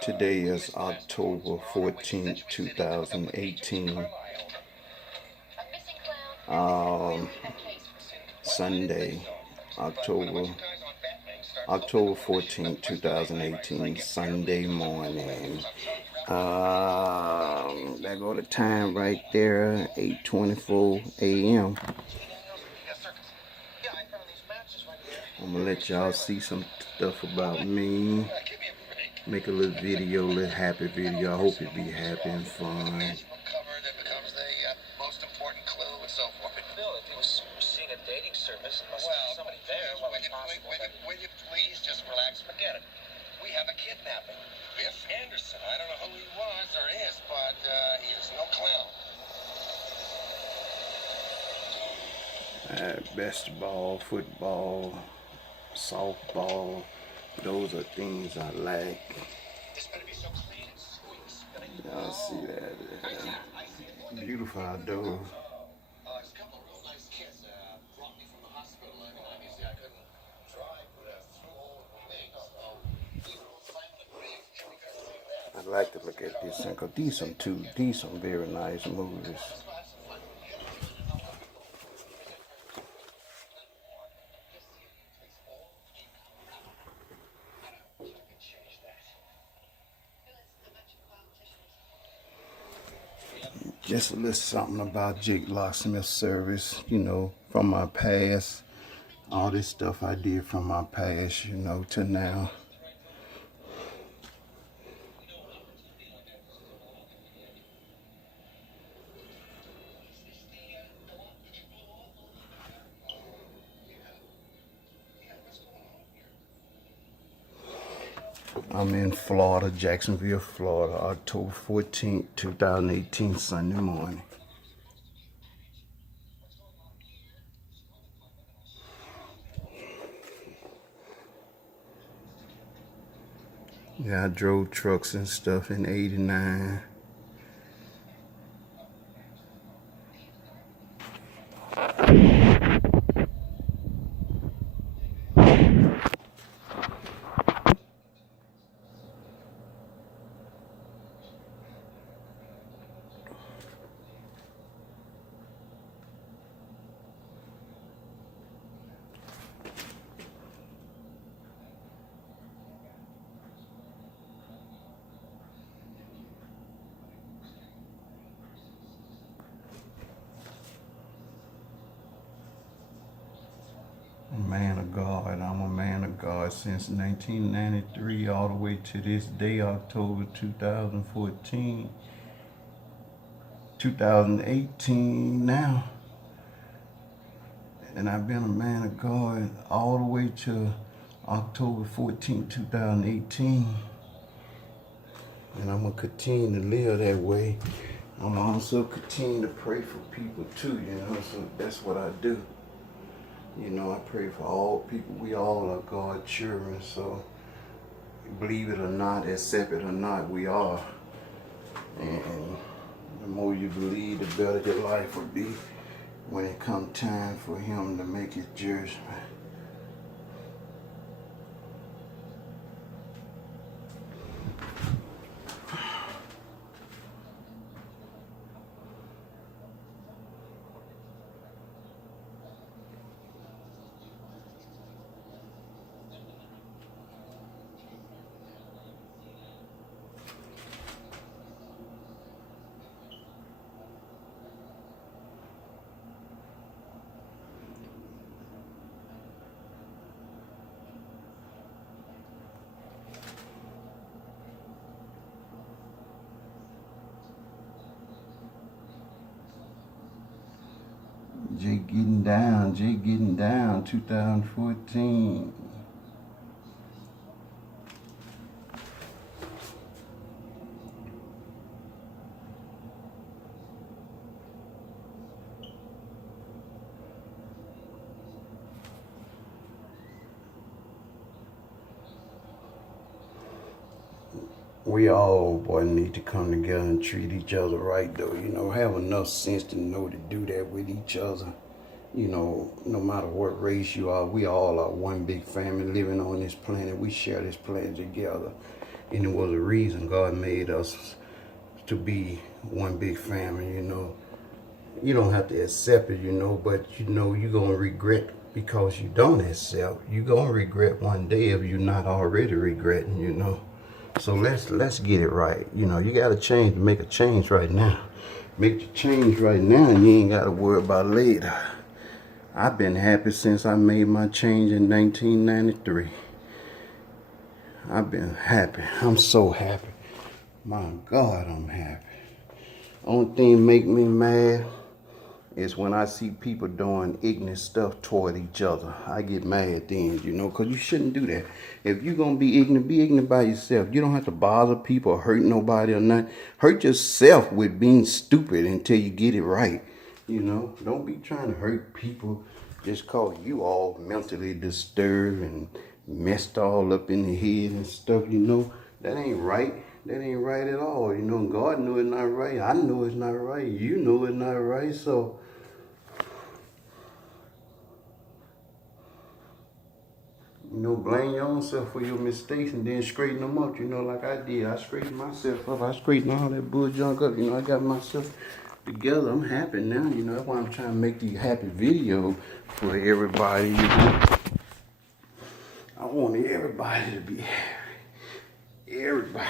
Today is October 14th, 2018. Um, Sunday, October 14th, 2018, Sunday morning. There go the time right there, 8:24 a.m. I'm gonna let y'all see some stuff about me. Make a little video, a little happy video. I hope it be happy and fun. Seeing a dating service and must have somebody there. Will you please just relax? Forget it. We have a kidnapping. Biff Anderson. I don't know who he was or is, but he is no clown. Basketball, football, softball, those are things I like. Y'all see that? Beautiful outdoors. I like to look at this thing because these some very nice movies. Just a little something about Jake Locksmith's service, from my past. All this stuff I did from my past, to now. I'm in Florida, Jacksonville, Florida, October 14th, 2018, Sunday morning. Yeah, I drove trucks and stuff in '89. Man of God. I'm a man of God since 1993 all the way to this day, October 2014, 2018 now. And I've been a man of God all the way to October 14, 2018. And I'm going to continue to live that way. I'm also continue to pray for people too, so that's what I do. I pray for all people. We all are God's children, so believe it or not, accept it or not, we are. And the more you believe, the better your life will be when it comes time for Him to make His judgment. Jake getting down, 2014. We all, need to come together and treat each other right, though. Have enough sense to know to do that with each other. No matter what race you are, we all are one big family living on this planet. We share this planet together. And it was a reason God made us to be one big family, you know. You don't have to accept it, you know, but you know you're going to regret because you don't accept. You're going to regret one day if you're not already regretting, you know. So let's get it right. You know, you got to change, make a change right now. Make the change right now and you ain't got to worry about later. I've been happy since I made my change in 1993. I've been happy. I'm so happy. My God, I'm happy. Only thing make me mad is when I see people doing ignorant stuff toward each other. I get mad then, you know, because you shouldn't do that. If you're going to be ignorant by yourself. You don't have to bother people or hurt nobody or nothing. Hurt yourself with being stupid until you get it right. You know, don't be trying to hurt people just because you all mentally disturbed and messed all up in the head and stuff, you know. That ain't right. That ain't right at all. You know, God knew it's not right. I know it's not right. You know it's not right. So, you know, blame your own self for your mistakes and then straighten them up, you know, like I did. I straightened myself up. I straightened all that bull junk up. You know, I got myself together. I'm happy now, you know. That's why I'm trying to make these happy videos for everybody, you know. I want everybody to be happy. Everybody.